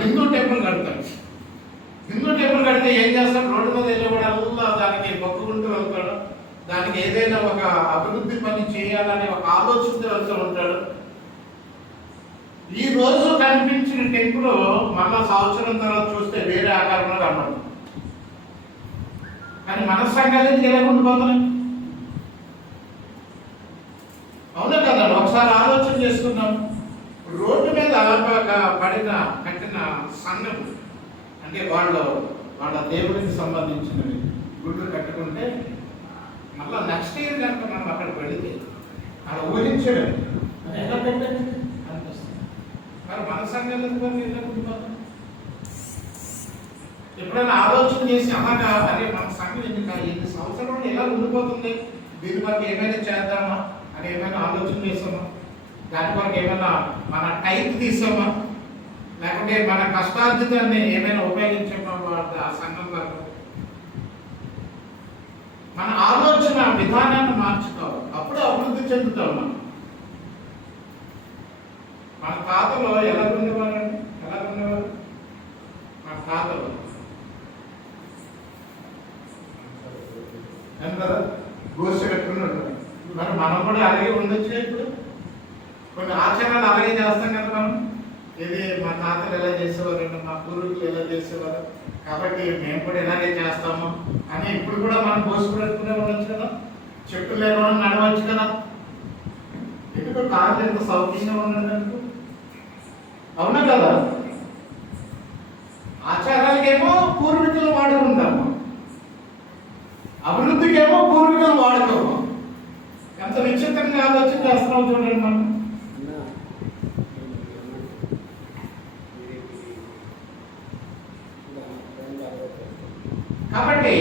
Hindu temple కడతాడు. Hindu temple కడితే ఏం చేస్తాడు? రోడ్డు మీద వెళ్ళేవాడల్లా దానికి మొక్కుకుంటూ వెళ్తాడు. దానికి ఏదైనా ఒక అభివృద్ధి పని చేయాలనే ఒక ఆలోచనతో వెళ్తూ ఉంటాడు. ఈ రోజు కనిపించిన టెంపుల్ మళ్ళా సంవత్సరం తర్వాత చూస్తే వేరే ఆకారంలో కనబడుతుంది. కానీ మన సంఘాలు ఎలా ఉండిపోతున్నాయి? అవునా కదా? ఒకసారి ఆలోచన చేసుకున్నాం. రోడ్డు మీద కట్టిన సంఘం అంటే వాళ్ళ దేవుడికి సంబంధించినవి గుళ్ళు కట్టుకుంటే మళ్ళీ నెక్స్ట్ ఇయర్ కనుక మనం అక్కడ పెడితే అలా ఊహించడం ఎలా పెట్టండి అనిపిస్తుంది. మరి మన సంఘాలు ఎలా ఉండిపోతాం? ఎప్పుడైనా ఆలోచన చేసి అలాగా అరే మన సంఘం ఎన్ని సంవత్సరాలు ఎలా ఉండిపోతుంది, దీని వరకు ఏమైనా చేద్దామా అని ఏమైనా ఆలోచన చేసామా? దాని వరకు ఏమైనా మన టైం తీసామా? లేకుంటే మన కష్టార్జితాన్ని ఏమైనా ఉపయోగించామా ఆ సంఘం వరకు? మన ఆలోచన విధానాన్ని మార్చుకోవాలి, అప్పుడు అభివృద్ధి చెందుతాం. మన తాతలో ఎలా ఉండేవారండి? ఎలా ఉండేవారు మన తాతలో? కదా గోష్ఠ కట్టుకున్నాడు. మరి మనం కూడా అలాగే ఉండొచ్చు. ఇప్పుడు కొన్ని ఆచరణలు అలాగే చేస్తాం కదా మనం. ఇది మా తాతలు ఎలా చేసేవారు, మా పూర్వీకులు ఎలా చేసేవారు, కాబట్టి మేము కూడా ఇలాగే చేస్తాము అని ఇప్పుడు కూడా మనం గోష్ఠ పెట్టుకునే ఉండొచ్చు కదా. చెట్టు లేకుండా నడవచ్చు కదా. ఎందుకు కాదు ఎంత సౌకర్యంగా ఉండదు? అవునా కదా? ఆచారాలకేమో పూర్వీకులు వాడుకుంటాము, అభివృద్ధికేమో పూర్వీకులు వాడుకోము. ఎంత విచిత్రంగా ఆలోచన చేస్తున్నాం చూడండి మనం. కాబట్టి